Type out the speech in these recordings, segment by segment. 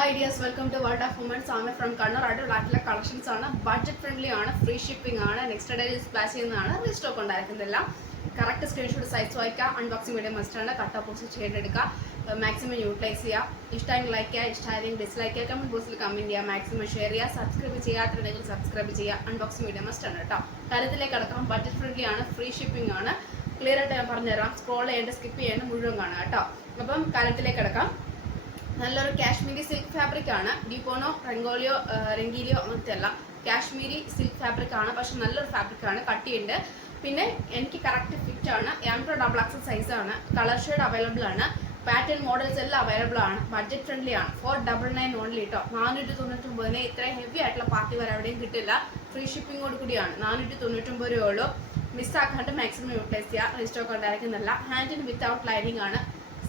Hi dears welcome to world of womens ആണ് from Kannur അടിപൊളിയായിട്ടുള്ള collections ആണ് ബഡ്ജറ്റ് ഫ്രണ്ട്ലി ആണ് ഫ്രീ ഷിപ്പിംഗ് ആണ് നെക്സ്റ്റ് ഡേ സ്പ്ലാഷ് ചെയ്യുന്നതാണ് റീസ്റ്റോക്ക് ഉണ്ടായിരുന്നില്ല കറക്റ്റ് സ്ക്രീൻഷോട്ട് സൈസ് വായിക്കുക അൺബോക്സിംഗ് വീഡിയോ മസ്റ്റ് ആണ് കട്ട് ഓപ്പോസ് ചെയ്തെടുക്കുക മാക്സിമം യൂട്ടിലൈസ് ചെയ്യുക ഇഷ്ടമെങ്കിൽ ലൈക്ക് ചെയ്യുക ഇഷ്ടമായെങ്കിൽ ഡിസ്ലൈക്ക് ചെയ്യുക കമന്റ് ബോക്സിൽ കമന്റ് ചെയ്യുക മാക്സിമം ഷെയർ ചെയ്യുക സബ്സ്ക്രൈബ് ചെയ്യാത്തുണ്ടെങ്കിൽ സബ്സ്ക്രൈബ് ചെയ്യുക അൺബോക്സിംഗ് വീഡിയോ മസ്റ്റ് ആണ് കേട്ടോ കാര്യത്തിലേക്ക് അടക്കം ബഡ്ജറ്റ് ഫ്രണ്ട്ലി ആണ് ഫ്രീ ഷിപ്പിംഗ് ആണ് ക്ലിയർ ആയിട്ട് ഞാൻ പറഞ്ഞുതരാം സ്ക്രോൾ ചെയ്യേണ്ട സ്കിപ്പ് ചെയ്യേണ്ട മുഴുവൻ കാണുക കേട്ടോ അപ്പം കാര്യത്തിലേക്ക് അടക്കാം നല്ലൊരു കാശ്മീരി സിൽക്ക് ഫാബ്രിക് ആണ് ഡിപ്പോണോ റെങ്കോളിയോ റെങ്കീലിയോ അങ്ങനത്തെ അല്ല കാശ്മീരി സിൽക്ക് ഫാബ്രിക് ആണ് പക്ഷെ നല്ലൊരു ഫാബ്രിക് ആണ് കട്ടിയുണ്ട്. പിന്നെ എനിക്ക് കറക്റ്റ് ഫിറ്റ് ആണ് M to double XL size ആണ് കളർ ഷെയ്ഡ് അവൈലബിൾ ആണ്. പാറ്റേൺ മോഡൽസ് എല്ലാം അവൈലബിൾ ആണ്. ബഡ്ജറ്റ് ഫ്രണ്ട്ലി ആണ്. ഫോർ ഡബിൾ നയൻ ഓൺലി കേട്ടോ. നാനൂറ്റി തൊണ്ണൂറ്റൊമ്പതിന് ഇത്രയും ഹെവി ആയിട്ടുള്ള പാർട്ടി വരെ എവിടെയും കിട്ടില്ല. ഫ്രീ ഷിപ്പിങ്ങോട് കൂടിയാണ്. നാനൂറ്റി തൊണ്ണൂറ്റൊമ്പത് രൂപയുള്ളൂ മിസ്സാക്കാണ്ട് മാക്സിമം യൂട്ടിലൈസ് ചെയ്യുക റീസ്റ്റോക്ക് ഉണ്ടായിരിക്കുന്നില്ല ഹാൻഡിൽ വിത്തൗട്ട് ലൈനിങ് ആണ്.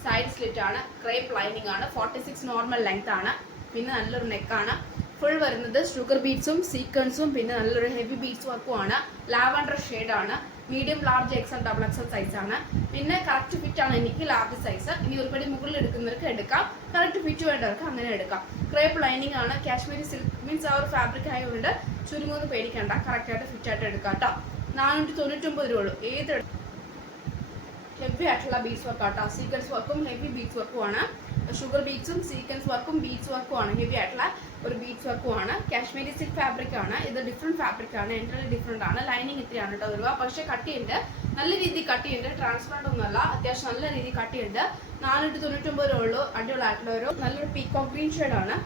സൈഡ് സ്ലിറ്റ് ആണ് ക്രേപ്പ് ലൈനിങ് ആണ് ഫോർട്ടി സിക്സ് നോർമൽ ലെങ്ത് ആണ്. പിന്നെ നല്ലൊരു നെക്കാണ് ഫുൾ വരുന്നത് ഷുഗർ ബീഡ്സും സീക്വൻസും പിന്നെ നല്ലൊരു ഹെവി ബീഡ്സ് വർക്കും ആണ്. ലാവൻഡർ ആണ്. Medium large XL double XL size ആണ്. പിന്നെ കറക്റ്റ് ഫിറ്റ് ആണ് എനിക്ക് ലാർജ് സൈസ് ഇനി ഒരുപടി മുകളിൽ എടുക്കുന്നവർക്ക് എടുക്കാം. കറക്റ്റ് ഫിറ്റ് വേണ്ടവർക്ക് അങ്ങനെ എടുക്കാം. ക്രേപ്പ് ലൈനിങ് ആണ്. കാശ്മീരി സിൽക്ക് മീൻസ് ആ ഒരു ഫാബ്രിക് ആയതുകൊണ്ട് ചുരുങ്ങൊന്നും പേടിക്കണ്ട. കറക്റ്റായിട്ട് ഫിറ്റ് ആയിട്ട് എടുക്കാം കേട്ടോ നാനൂറ്റി തൊണ്ണൂറ്റൊമ്പത് രൂപ ഏത് ഹെവി ആയിട്ടുള്ള ബീഡ്സ് വർക്ക് ആട്ടോ സീക്വൻസ് വർക്കും ഹെവി ബീഡ്സ് വർക്കും ആണ് ഷുഗർ ബീഡ്സും സീക്വൻസ് വർക്കും ബീഡ്സ് വർക്കും ആണ് ഹെവി ആയിട്ടുള്ള ഒരു ബീഡ്സ് വർക്കും ആണ് കാശ്മീരി സിൽക്ക് ഫാബ്രിക് ആണ് ഇത് ഡിഫറെന്റ് ഫാബ്രിക് ആണ് എന്റർലി ഡിഫറെന്റ് ആണ് ലൈനിങ് ഇത്രയാണ് കേട്ടോ വരിക പക്ഷേ കട്ടിയുണ്ട് നല്ല രീതിയിൽ കട്ടിയുണ്ട് ട്രാൻസ്പെറന്റ് ഒന്നുമല്ല. അത്യാവശ്യം നല്ല രീതിയിൽ കട്ടിയുണ്ട് നാനൂറ്റി തൊണ്ണൂറ്റൊമ്പത് രൂപ ഉള്ളൂ. അടിപൊളിയായിട്ടുള്ള ഒരു നല്ലൊരു പീക്കോക്ക് ഗ്രീൻ ആണ്.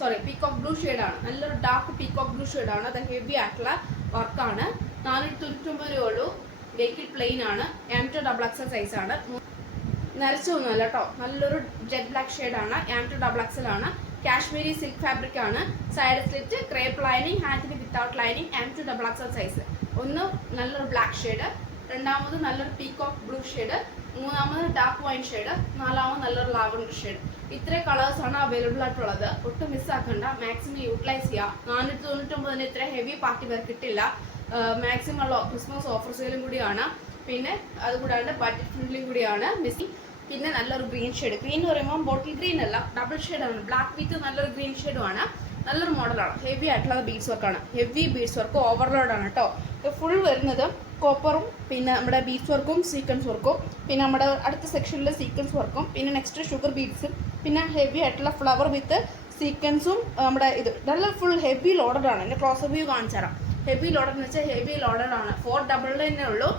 സോറി പീക്കോക്ക് ബ്ലൂ ആണ്. നല്ലൊരു ഡാർക്ക് പീക്കോക്ക് ബ്ലൂ ആണ്. അത് ഹെവി ആയിട്ടുള്ള വർക്കാണ് നാനൂറ്റി തൊണ്ണൂറ്റൊമ്പത് രൂപ ഉള്ളൂ. വെഹിക്കിൾ പ്ലെയിൻ ആണ്. M to double XL size ആണ്. നരച്ചൊന്നുമല്ല കേട്ടോ നല്ലൊരു ജെറ്റ് ബ്ലാക്ക് ആണ്. എം ടു ഡബിൾ എക്സൽ ആണ്. കാശ്മീരി സിൽക്ക് ഫാബ്രിക് ആണ്. Side slit crepe lining ഹാൻഡിന് without lining M to double XL size ഒന്ന് നല്ലൊരു ബ്ലാക്ക് ഷെയ്ഡ് രണ്ടാമത് നല്ലൊരു പീകോക്ക് ബ്ലൂ ഷെയ്ഡ് മൂന്നാമത് ഡാർക്ക് വൈൻ ഷെയ്ഡ് നാലാമത് നല്ലൊരു ലാവൻഡർ ഷെയ്ഡ് ഇത്രയും കളേഴ്സ് ആണ് അവൈലബിൾ ആയിട്ടുള്ളത്. ഒട്ടും മിസ്സാക്കണ്ട മാക്സിമം യൂട്ടിലൈസ് ചെയ്യുക നാനൂറ്റി തൊണ്ണൂറ്റൊമ്പതിന് ഇത്ര ഹെവി പാർട്ടി വെയർ കിട്ടില്ല. മാക്സിമം ഉള്ള ക്രിസ്മസ് ഓഫർ സെയിലും കൂടിയാണ്. പിന്നെ അതുകൂടാണ്ട് ബഡ്ജറ്റ് ഫ്രണ്ട്ലിയും കൂടിയാണ്. മിസ്സിങ് പിന്നെ നല്ലൊരു ഗ്രീൻ ഷെയ്ഡ് ഗ്രീൻ എന്ന് പറയുമ്പോൾ ബോട്ടിൽ ഗ്രീൻ അല്ല ഡബിൾ ഷെയ്ഡാണ് ബ്ലാക്ക് വിത്ത് നല്ലൊരു ഗ്രീൻ ഷെയ്ഡുമാണ് നല്ലൊരു മോഡലാണ് ഹെവി ആയിട്ടുള്ള ബീഡ്സ് വർക്കാണ് ഹെവി ബീഡ്സ് വർക്ക് ഓവർലോഡാണ് കേട്ടോ ഫുൾ വരുന്നത് കോപ്പറും പിന്നെ നമ്മുടെ ബീഡ്സ് വർക്കും സീക്വൻസ് വർക്കും പിന്നെ നമ്മുടെ അടുത്ത സെക്ഷനിൽ സീക്വൻസ് വർക്കും പിന്നെ നെക്സ്റ്റ് ഷുഗർ ബീഡ്സും പിന്നെ ഹെവി ആയിട്ടുള്ള ഫ്ലവർ വിത്ത് സീക്വൻസും നമ്മുടെ ഇത്. നല്ല ഫുൾ ഹെവി ലോഡഡ് ആണ്. എന്റെ ക്ലോസ് വ്യൂ കാണിച്ചു തരാം ഹെവി ലോഡർ എന്ന് വെച്ചാൽ ഹെവി ലോഡഡ് ആണ്. ഫോർ ഡബിൾ തന്നെ ഉള്ളൂ.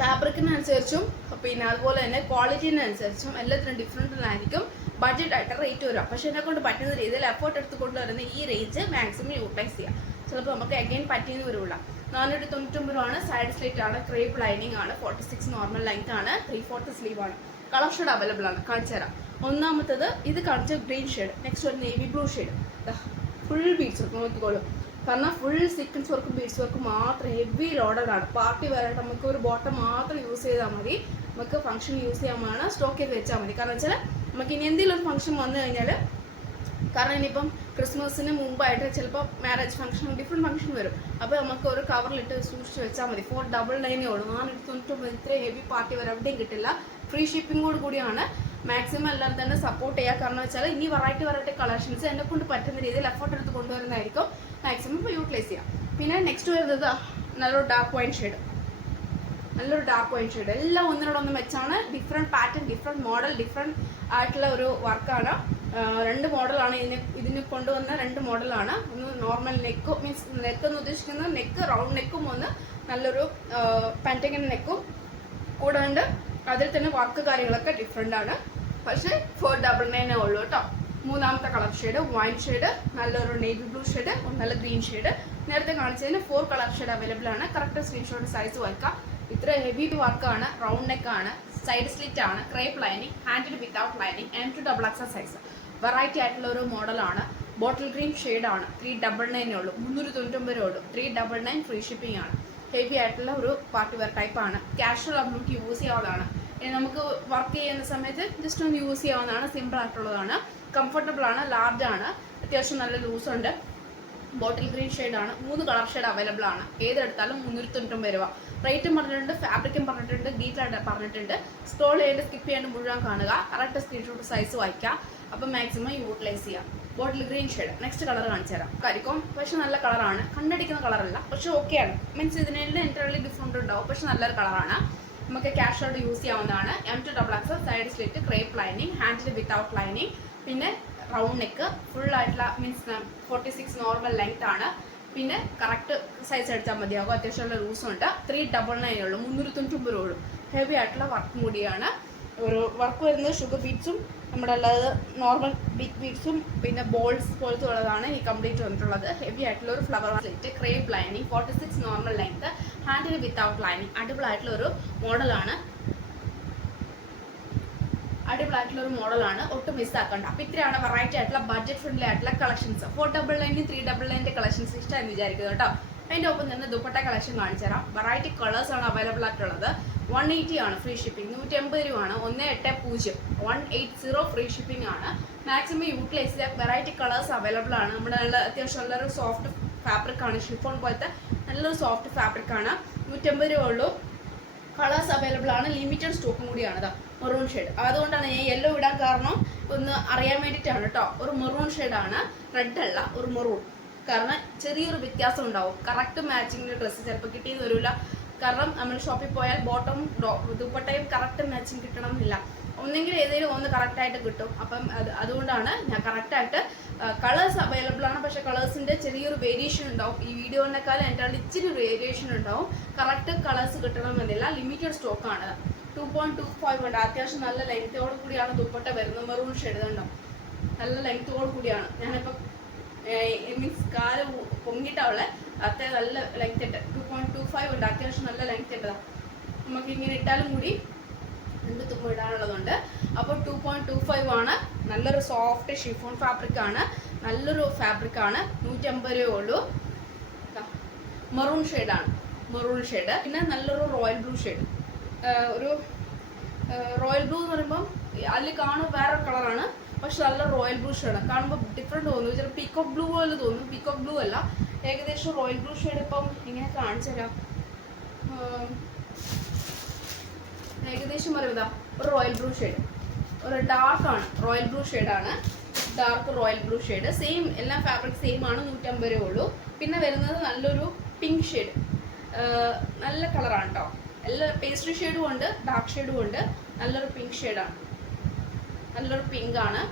ഫാബ്രിക്കിനനുസരിച്ചും പിന്നെ അതുപോലെ തന്നെ ക്വാളിറ്റീനനുസരിച്ചും എല്ലാത്തിനും ബഡ്ജറ്റ് ആയിട്ട് റേറ്റ് വരും. പക്ഷെ എന്നെ കൊണ്ട് പറ്റുന്ന രീതിയിൽ എഫേർട്ട് എടുത്ത് കൊണ്ടുവരുന്ന ഈ റേഞ്ച് മാക്സിമം യൂട്ടിലൈസ് ചെയ്യാം. ചിലപ്പോൾ നമുക്ക് അഗൈൻ പറ്റിയെന്ന് വരുള്ളൂ നാനൂറ്റി തൊണ്ണൂറ്റൊമ്പത് രൂപയാണ് സൈഡ് സ്ലിറ്റ് ആണ്. ക്രേപ്പ് ലൈനിങ് ആണ്. ഫോർട്ടി സിക്സ് നോർമൽ ലെങ്ത് ആണ്. ത്രീ ഫോർത്ത് സ്ലീവ് ആണ്. കളർ ഷെയ്ഡ് അവൈലബിൾ ആണ്. കാണിച്ചു തരാം. ഒന്നാമത്തത് ഇത് കാണിച്ച ഗ്രീൻ ഷെയ്ഡ് നെക്സ്റ്റ് ഒരു navy blue shade full beads നോക്കിക്കോളൂ. കാരണം ഫുൾ സീക്വൻസ് വർക്കും ബീഡ്സ് വർക്കും മാത്രം ഹെവി ലോഡഡാണ് പാർട്ടി വരായിട്ട് നമുക്ക് ഒരു ബോട്ടം മാത്രം യൂസ് ചെയ്താൽ മതി. നമുക്ക് ഫംഗ്ഷൻ യൂസ് ചെയ്യാൻ സ്റ്റോക്ക് ചെയ്ത് വെച്ചാൽ മതി. കാരണം വെച്ചാൽ നമുക്ക് ഇനി എന്തെങ്കിലും ഒരു ഫംഗ്ഷൻ വന്നു കഴിഞ്ഞാൽ കാരണം ഇനിയിപ്പം ക്രിസ്മസിന് മുമ്പായിട്ട് ചിലപ്പോൾ മാരേജ് ഫംഗ്ഷൻ ഡിഫറെന്റ് ഫംഗ്ഷൻ വരും. അപ്പോൾ നമുക്ക് ഒരു കവറിലിട്ട് സൂക്ഷിച്ച് വെച്ചാൽ മതി. ഫോർ ഡബിൾ നയനേ ഉള്ളൂ നാനൂറ്റി തൊണ്ണൂറ്റൊമ്പത് ഹെവി പാർട്ടി വരെ എവിടെയും കിട്ടില്ല. ഫ്രീ ഷിപ്പിങ്ങോട് കൂടിയാണ്. മാക്സിമം എല്ലാവരും തന്നെ സപ്പോർട്ട് ചെയ്യുക കാരണം വെച്ചാൽ ഇനി വെറൈറ്റി വെറൈറ്റി കളക്ഷൻസ് എന്നെ കൊണ്ട് പറ്റുന്ന രീതിയിൽ എഫോർട്ട് എടുത്ത് കൊണ്ടുവരുന്നതായിരിക്കും. മാക്സിമം യൂട്ടിലൈസ് ചെയ്യാം. പിന്നെ നെക്സ്റ്റ് വരുന്നത് നല്ലൊരു ഡാർക്ക് വൈൻ ഷെയ്ഡ് നല്ലൊരു ഡാർക്ക് വൈൻ ഷെയ്ഡ് എല്ലാം ഒന്നിനോടൊന്നും വെച്ചാണ് different pattern different model different ആയിട്ടുള്ള ഒരു വർക്കാണ് രണ്ട് മോഡലാണ് ഇതിന് ഇതിന് കൊണ്ടുവന്ന രണ്ട് മോഡലാണ് ഒന്ന് നോർമൽ നെക്ക് മീൻസ് നെക്ക് എന്ന് ഉദ്ദേശിക്കുന്നത് നെക്ക് റൗണ്ട് നെക്കും ഒന്ന് നല്ലൊരു പാന്റഗൻ നെക്കും കൂടാണ്ട് അതിൽ തന്നെ വർക്ക് കാര്യങ്ങളൊക്കെ ഡിഫറെന്റ് ആണ്. പക്ഷേ ഫോർ ഡബിൾ നയനേ ഉള്ളൂ കേട്ടോ. മൂന്നാമത്തെ കളർ ഷെയ്ഡ് വൈൻ ഷെയ്ഡ് നല്ലൊരു നേവി ബ്ലൂ ഷെയ്ഡ് നല്ല ഗ്രീൻ ഷെയ്ഡ് നേരത്തെ കാണിച്ചതിന് ഫോർ കളർ ഷെയ്ഡ് അവൈലബിൾ ആണ്. കറക്റ്റ് സ്ക്രീൻഷോട്ട് സൈസ് വയ്ക്കാം. ഇത്ര ഹെവി ആണ്. റൗണ്ട് ആണ്. സൈഡ് സ്ലിറ്റ് ആണ്. Crepe lining handle without lining M to double XL size variety ആയിട്ടുള്ള ഒരു മോഡലാണ് ബോട്ടിൽ ഗ്രീൻ ആണ്. ത്രീ ഡബിൾ നയനേ ഉള്ളൂ. മുന്നൂറ്റി തൊണ്ണൂറ്റൊമ്പത് രൂപ ഉള്ളൂ. Three double nine free shipping ആണ്. ഹെവി ആയിട്ടുള്ള ഒരു പാർട്ടി വെയർ ടൈപ്പ് ടൈപ്പാണ് ക്യാഷ്വൽ നമുക്ക് യൂസ് ചെയ്യാവുന്നതാണ്. നമുക്ക് വർക്ക് ചെയ്യുന്ന സമയത്ത് ജസ്റ്റ് ഒന്ന് യൂസ് ചെയ്യാവുന്നതാണ് സിമ്പിൾ ആയിട്ടുള്ളതാണ്. കംഫർട്ടബിൾ ആണ് ലാർജ് ആണ്. അത്യാവശ്യം നല്ല ലൂസ് ഉണ്ട്. ബോട്ടിൽ ഗ്രീൻ ആണ്. മൂന്ന് കളർ ഷെയ്ഡ് അവൈലബിൾ ആണ്. ഏതെടുത്താലും മുന്നൂറ്റി തൊണ്ണൂറ്റൊമ്പത് രൂപ. റേറ്റും പറഞ്ഞിട്ടുണ്ട് ഫാബ്രിക്കും പറഞ്ഞിട്ടുണ്ട് ഡീറ്റെയിൽ പറഞ്ഞിട്ടുണ്ട്. സ്ക്രോൾ ചെയ്യേണ്ട സ്കിപ്പ് ചെയ്യേണ്ട മുഴുവൻ കാണുക. കറക്റ്റ് സ്ക്രീൻഷോട്ട് സൈസ് വായിക്കുക അപ്പം മാക്സിമം യൂട്ടിലൈസ് ചെയ്യാം. Bottle green shade next colour കാണിച്ചു തരാം. കരിക്കോം പക്ഷെ നല്ല കളറാണ് കണ്ണടിക്കുന്ന കളറല്ല പക്ഷെ ഓക്കെയാണ് മീൻസ് ഇതിനെല്ലാം എന്റെ ഡിഫറെന്റ് ഉണ്ടാവും പക്ഷെ നല്ലൊരു കളറാണ് നമുക്ക് ക്യാഷ് ഔട്ട് യൂസ് ചെയ്യാവുന്നതാണ്. M to double X side slit crepe lining handle without lining പിന്നെ റൗണ്ട് നെക്ക് ഫുൾ ആയിട്ടുള്ള means forty six normal length ആണ്. പിന്നെ കറക്റ്റ് സൈസ് എടുത്താൽ മതിയാകും. അത്യാവശ്യമുള്ള ലൂസും ഉണ്ട്. ത്രീ ഡബിൾ നയൻ ഉള്ളൂ. മുന്നൂറ്റി തൊണ്ണൂറ്റൊമ്പത് രൂപ ഉള്ളൂ. ഹെവി ആയിട്ടുള്ള വർക്ക് കൂടിയാണ് ഒരു വർക്ക് വരുന്നത് ഷുഗർ ബീറ്റ്സും നമ്മുടെ അല്ലാതെ നോർമൽ ബിഗ് ബീറ്റ്സും പിന്നെ ബോൾസ് പോലത്തെ ഉള്ളതാണ് ഈ കംപ്ലീറ്റ് വന്നിട്ടുള്ളത്. ഹെവി ആയിട്ടുള്ള ഒരു flower slit crepe lining forty six normal length handle without lining അടിപൊളിയായിട്ടുള്ള ഒരു മോഡലാണ് അടിപൊളിയായിട്ടുള്ള ഒരു മോഡലാണ് ഒട്ടും മിസ്സാക്കണ്ട അപ്പോൾ ഇത്രയാണ് വെറൈറ്റി ആയിട്ടുള്ള ബഡ്ജറ്റ് ഫ്രണ്ട്ലി ആയിട്ടുള്ള collections four double ninety three double നയന്റെ collections ഇഷ്ടമെന്ന് വിചാരിക്കുന്നത് കേട്ടോ. അതിന്റെ ഒപ്പം തന്നെ ദുപ്പട്ട കളക്ഷൻ കാണിച്ചു തരാം. വെറൈറ്റി കളേഴ്സ് ആണ് അവൈലബിൾ ആയിട്ടുള്ളത്. വൺ എയ്റ്റി ആണ് ഫ്രീ ഷിപ്പിംഗ് നൂറ്റി എൺപത് രൂപയാണ്. ഒന്ന് എട്ട് പൂജ്യം. One eight zero free shipping ആണ്. മാക്സിമം യൂട്ടിലൈസ് ചെയ്യാൻ വെറൈറ്റി കളേഴ്സ് അവൈലബിൾ ആണ്. നമ്മുടെ നല്ല അത്യാവശ്യം നല്ലൊരു സോഫ്റ്റ് ഫാബ്രിക് ആണ്. ഷിഫോൺ പോലത്തെ നല്ലൊരു സോഫ്റ്റ് ഫാബ്രിക് ആണ്. നൂറ്റമ്പത് രൂപ ഉള്ളൂ. കളേഴ്സ് അവൈലബിൾ ആണ്. ലിമിറ്റഡ് സ്റ്റോക്കും കൂടിയാണ് ഇതാ മെറൂൺ ഷെയ്ഡ് അതുകൊണ്ടാണ് ഞാൻ യെല്ലോ ഇടാൻ കാരണം ഒന്ന് അറിയാൻ വേണ്ടിയിട്ടാണ് കേട്ടോ. ഒരു മെറൂൺ ഷെയ്ഡാണ് റെഡ് അല്ല ഒരു മെറൂൺ കാരണം ചെറിയൊരു വ്യത്യാസം ഉണ്ടാവും കറക്റ്റ് മാച്ചിങ്ങിന്റെ ഡ്രസ്സ് ചിലപ്പോൾ കിട്ടിയെന്ന് വരില്ല കാരണം നമ്മൾ ഷോപ്പിൽ പോയാൽ ബോട്ടം ദുപ്പട്ടയും കറക്റ്റ് മാച്ചിങ് കിട്ടണം എന്നില്ല ഒന്നെങ്കിൽ ഏതെങ്കിലും ഒന്ന് കറക്റ്റായിട്ട് കിട്ടും. അപ്പം അത് അതുകൊണ്ടാണ് ഞാൻ കറക്റ്റായിട്ട് കളേഴ്സ് അവൈലബിൾ ആണ്. പക്ഷേ കളേഴ്സിന്റെ ചെറിയൊരു വേരിയേഷൻ ഉണ്ടാവും. ഈ വീഡിയോനേക്കാളും എന്റെ ഇച്ചിരി വേരിയേഷൻ ഉണ്ടാവും. കറക്റ്റ് കളേഴ്സ് കിട്ടണമെന്നില്ല. ലിമിറ്റഡ് സ്റ്റോക്കാണ് ടു പോയിന്റ് ടു ഫൈവ് ഉണ്ട്. അത്യാവശ്യം നല്ല ലെങ്ത്തോടു കൂടിയാണ് ദുപ്പട്ട വരുന്നത്. മെറൂൺ ഷെയ്ഡ് ഉണ്ടാവും. നല്ല ലെങ്ത്തോടു കൂടിയാണ്. ഞാനിപ്പം മീൻസ് കാൽ പൊങ്ങിയിട്ടുള്ള അത്ര നല്ല ലെങ്ത് ഉണ്ട് ടു പോയിന്റ് ടു ഫൈവ് ഉണ്ട്. അത്യാവശ്യം നല്ല ലെങ്ത് ഉണ്ട് നമുക്ക് ഇങ്ങനെ ഇട്ടാലും കൂടി രണ്ട് തുമ്പ് ഇടാനുള്ളതുണ്ട്. അപ്പോൾ ടു പോയിന്റ് ടു ഫൈവ് ആണ്. നല്ലൊരു സോഫ്റ്റ് ഷിഫോൺ ഫാബ്രിക് ആണ്. നല്ലൊരു ഫാബ്രിക് ആണ്. നൂറ്റമ്പത് രൂപ ഉള്ളൂ. മെറൂൺ ഷെയ്ഡാണ് മെറൂൺ ഷെയ്ഡ് പിന്നെ നല്ലൊരു റോയൽ ബ്ലൂ ഷെയ്ഡ് ഒരു റോയൽ ബ്ലൂ എന്ന് പറയുമ്പം അതിൽ കാണും വേറെ കളറാണ് പക്ഷെ നല്ല റോയൽ ബ്ലൂ ഷെയ്ഡാണ് കാണുമ്പോൾ ഡിഫറെന്റ് തോന്നുന്നു ചില പീക്കോക്ക് ബ്ലൂ പോലെ തോന്നും. പീക്കോക്ക് ബ്ലൂ അല്ല. ഏകദേശം റോയൽ ബ്ലൂ ഷെയ്ഡ് ഇപ്പം ഇങ്ങനെ കാണിച്ചു തരാം. ഏകദേശം പറയുന്നതാ ഒരു റോയൽ ബ്ലൂ ഷെയ്ഡ്. ഒരു ഡാർക്ക് ആണ്. റോയൽ ബ്ലൂ ആണ്. Dark royal blue shade. Same എല്ലാ ഫാബ്രിക് സെയിം ആണ്. നൂറ്റമ്പത് രൂപ ഉള്ളൂ. പിന്നെ വരുന്നത് നല്ലൊരു പിങ്ക് ഷെയ്ഡ് നല്ല കളറാണ് കേട്ടോ എല്ലാ പേസ്ട്രി ഷെയ്ഡും ഉണ്ട് ഡാർക്ക് ഷെയ്ഡും ഉണ്ട്. നല്ലൊരു പിങ്ക് ഷെയ്ഡാണ് നല്ലൊരു പിങ്ക് ആണ്.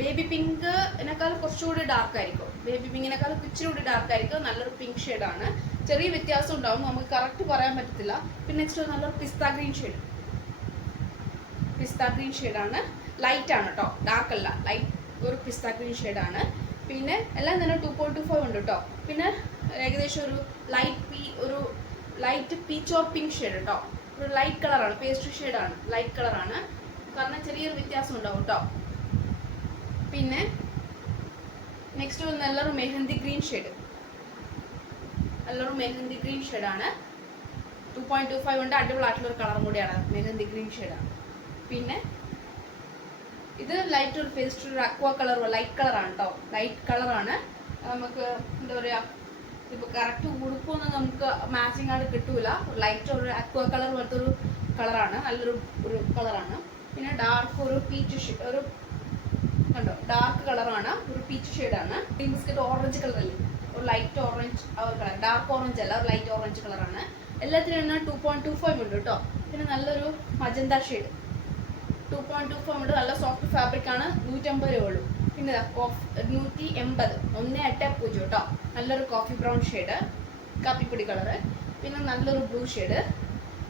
ബേബി പിങ്ക് എന്നെക്കാൾ കുറച്ചുകൂടി ഡാർക്ക് ആയിരിക്കും. ബേബി പിങ്കിനേക്കാൾ ഇച്ചിരി കൂടി ഡാർക്ക് ആയിരിക്കും. നല്ലൊരു പിങ്ക് ആണ്. ചെറിയ വ്യത്യാസം ഉണ്ടാവും. നമുക്ക് കറക്റ്റ് പറയാൻ പറ്റത്തില്ല. പിന്നെ നെക്സ്റ്റ് നല്ലൊരു pista green shade pista green ഷെയ്ഡാണ് ലൈറ്റ് ആണ് കേട്ടോ ഡാർക്ക് അല്ല. ലൈറ്റ് ഒരു പിസ്ത ഗ്രീൻ ഷെയ്ഡാണ് പിന്നെ എല്ലാം തന്നെ ടു പോയിന്റ് ടു ഫൈവ് ഉണ്ട് കേട്ടോ പിന്നെ ഏകദേശം ഒരു ലൈറ്റ് പീ ഒരു light peach or pink shade കേട്ടോ ഒരു ലൈറ്റ് കളറാണ് പേസ്ട്രി ആണ്. ലൈറ്റ് കളറാണ് കാരണം ചെറിയൊരു വ്യത്യാസം ഉണ്ടാവും കേട്ടോ പിന്നെ നെക്സ്റ്റ് വന്ന് നല്ലൊരു മെഹന്തി ഗ്രീൻ ഷെയ്ഡ് നല്ലൊരു മെഹന്തി ഗ്രീൻ ഷെയ്ഡാണ് ടു പോയിന്റ് ടു ഫൈവ് ഉണ്ട് അടിപൊളിയായിട്ടുള്ള ഒരു കളറും കൂടിയാണ് മെഹന്തി ഗ്രീൻ ഷെയ്ഡാണ് പിന്നെ ഇത് ലൈറ്റ് ഒരു പേസ്റ്റ് ഒരു അക്വ കളർ ലൈറ്റ് കളറാണ് കേട്ടോ ലൈറ്റ് കളറാണ് നമുക്ക് എന്താ പറയുക ഇപ്പോൾ കറക്റ്റ് ഉടുപ്പൊന്നും നമുക്ക് മാച്ചിങ് ആയിട്ട് കിട്ടൂല. ലൈറ്റ് ഒരു അക്വ കളർ പോലത്തെ ഒരു കളറാണ് നല്ലൊരു ഒരു കളറാണ് പിന്നെ ഡാർക്ക് ഒരു പീച്ച് ഒരു കണ്ടോ ഡാർക്ക് കളറാണ് ഒരു പീച്ച് ഷെയ്ഡാണ് ആണ്. ബിസ്ക്കറ്റ് ഓറഞ്ച് കളറല്ലേ ഒരു light orange colour dark orange അല്ല ഒരു ലൈറ്റ് ഓറഞ്ച് കളറാണ് എല്ലാത്തിനും തന്നെ ടു പോയിന്റ് ടു ഫൈവ് ഉണ്ട് കേട്ടോ. പിന്നെ നല്ലൊരു magenta shade two point two five ഉണ്ട്. നല്ല സോഫ്റ്റ് ഫാബ്രിക് ആണ്. നൂറ്റമ്പത് രൂപ ഉള്ളൂ. പിന്നെ നൂറ്റി എൺപത് ഒന്ന് എട്ട് പൂജ്യം കേട്ടോ. നല്ലൊരു കോഫി ബ്രൗൺ ഷെയ്ഡ് കാപ്പിപ്പൊടി കളറ് പിന്നെ നല്ലൊരു ബ്ലൂ ഷെയ്ഡ്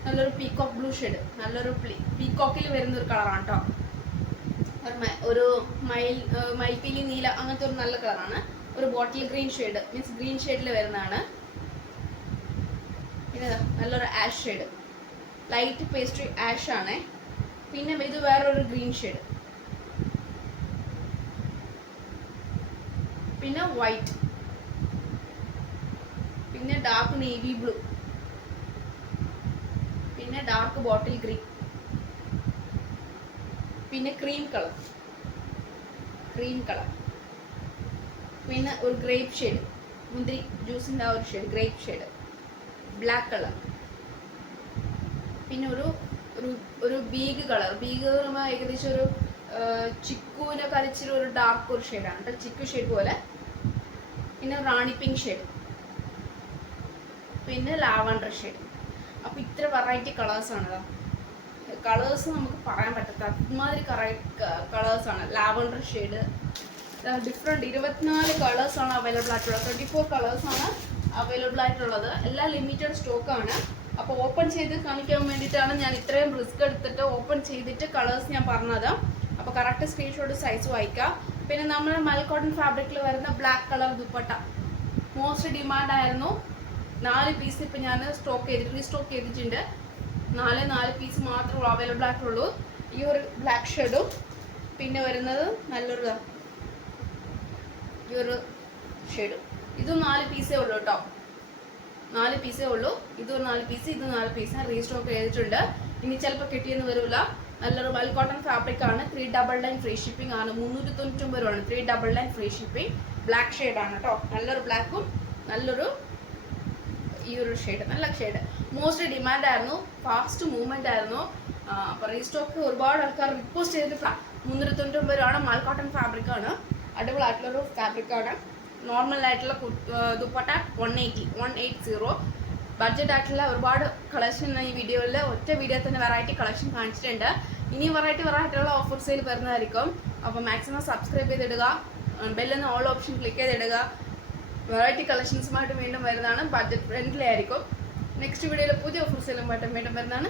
നല്ലൊരു പീകോക്ക് ബ്ലൂ ഷെയ്ഡ് നല്ലൊരു പീകോക്കിൽ വരുന്ന ഒരു കളറാണ് കേട്ടോ ഒരു മയിൽ മയിൽപ്പീലി നീല അങ്ങനത്തെ ഒരു നല്ല കളറാണ് ഒരു bottle green shade means green ഷെയ്ഡിൽ വരുന്നതാണ്. പിന്നെ നല്ലൊരു ash shade light pastry ash ആണേ. പിന്നെ ഇത് വേറൊരു ഗ്രീൻ ഷെയ്ഡ് പിന്നെ വൈറ്റ് പിന്നെ ഡാർക്ക് നേവി ബ്ലൂ പിന്നെ ഡാർക്ക് ബോട്ടിൽ ഗ്രീൻ പിന്നെ ക്രീം കളർ ക്രീം കളർ പിന്നെ ഒരു ഗ്രേപ്പ് ഷെയ്ഡ് മുന്തിരി ജ്യൂസിന്റെ ആ ഒരു shade grape shade black colour പിന്നെ ഒരു ഒരു ബീഗ് കളർ ബീഗ് ഏകദേശം ഒരു ചിക്കുവിനെ കളിച്ചിരി ഒരു ഡാർക്ക് ഒരു ഷെയ്ഡാണ് കേട്ടോ ചിക്കു ഷെയ്ഡ് പോലെ. പിന്നെ റാണി പിങ്ക് ഷെയ്ഡ് പിന്നെ ലാവണ്ടർ ഷെയ്ഡ് അപ്പോൾ ഇത്ര വെറൈറ്റി കളേഴ്സാണ് കളേഴ്സ് നമുക്ക് പറയാൻ പറ്റത്ത അതുമാതിരി കളേഴ്സാണ് ലാവൻഡർ ഷെയ്ഡ് ഡിഫറെന്റ് ഇരുപത്തിനാല് കളേഴ്സാണ് അവൈലബിൾ ആയിട്ടുള്ളത്. ട്വന്റി ഫോർ കളേഴ്സാണ് അവൈലബിൾ ആയിട്ടുള്ളത്. എല്ലാം ലിമിറ്റഡ് സ്റ്റോക്കാണ് അപ്പോൾ ഓപ്പൺ ചെയ്ത് കാണിക്കാൻ വേണ്ടിയിട്ടാണ് ഞാൻ ഇത്രയും റിസ്ക് എടുത്തിട്ട് ഓപ്പൺ ചെയ്തിട്ട് കളേഴ്സ് ഞാൻ പറഞ്ഞത്. അപ്പോൾ കറക്റ്റ് സ്ക്രീൻഷോട്ട് സൈസ് വായിക്കാം. പിന്നെ നമ്മുടെ മൽ കോട്ടൺ ഫാബ്രിക്കിൽ വരുന്ന black colour dupatta. Most demand ആയിരുന്നു. നാല് പീസ് ഇപ്പം ഞാൻ സ്റ്റോക്ക് ചെയ്തിട്ട് റീസ്റ്റോക്ക് ചെയ്തിട്ടുണ്ട്. നാല് നാല് പീസ് മാത്രമേ അവൈലബിൾ ആയിട്ടുള്ളൂ. ഈ ഒരു ബ്ലാക്ക് ഷെയ്ഡും പിന്നെ വരുന്നത് നല്ലൊരു. ഈ ഒരു ഷെയ്ഡും ഇതും നാല് പീസേ ഉള്ളൂ കേട്ടോ നാല് പീസേ ഉള്ളൂ. ഇതും നാല് പീസ് ഇതും നാല് പീസ് ഞാൻ റീസ്റ്റോക്ക് ചെയ്തിട്ടുണ്ട്. ഇനി ചിലപ്പോൾ കിട്ടിയെന്ന് വരില്ല. നല്ലൊരു വെൽ കോട്ടൺ ഫാബ്രിക് ആണ്. Three double line free shipping ആണ്. മുന്നൂറ്റി തൊണ്ണൂറ്റൊമ്പത് രൂപയാണ് three double line free shipping black ഷെയ്ഡാണ് കേട്ടോ നല്ലൊരു ബ്ലാക്കും നല്ലൊരു ഈ ഒരു ഷെയ്ഡ് നല്ല ഷെയ്ഡ് മോസ്റ്റ് ഡിമാൻഡ് ആയിരുന്നു ഫാസ്റ്റ് മൂവ്മെന്റ് ആയിരുന്നു. അപ്പോൾ റീസ്റ്റോക്ക് ഒരുപാട് ആൾക്കാർ റിക്വസ്റ്റ് ചെയ്ത് മുന്നൂറ്റി തൊണ്ണൂറ്റൊമ്പത് രൂപയാണ് മാൽ കോട്ടൺ ഫാബ്രിക് ആണ്. അടിപൊളിയായിട്ടുള്ളൊരു ഫാബ്രിക് ആണ്. നോർമൽ ആയിട്ടുള്ള dupatta one eighty one eight zero budget ആയിട്ടുള്ള ഒരുപാട് കളക്ഷൻ ഈ വീഡിയോയിൽ ഒറ്റ വീഡിയോ തന്നെ വെറൈറ്റി കളക്ഷൻ കാണിച്ചിട്ടുണ്ട്. ഇനി വെറൈറ്റി വെറൈറ്റിയുള്ള ഓഫർ സെയിൽ വരുന്നതായിരിക്കും. അപ്പോൾ മാക്സിമം സബ്സ്ക്രൈബ് ചെയ്തിടുക. ബെല്ലെന്ന് ഓൾ ഓപ്ഷൻ ക്ലിക്ക് ചെയ്തിടുക. വെറൈറ്റി കളക്ഷൻസുമായിട്ട് വീണ്ടും വരുന്നതാണ്. ബഡ്ജറ്റ് ഫ്രണ്ട്ലി ആയിരിക്കും. നെക്സ്റ്റ് വീഡിയോയിൽ പുതിയ സെയിലുമായിട്ട് വീണ്ടും വരുന്നതാണ്.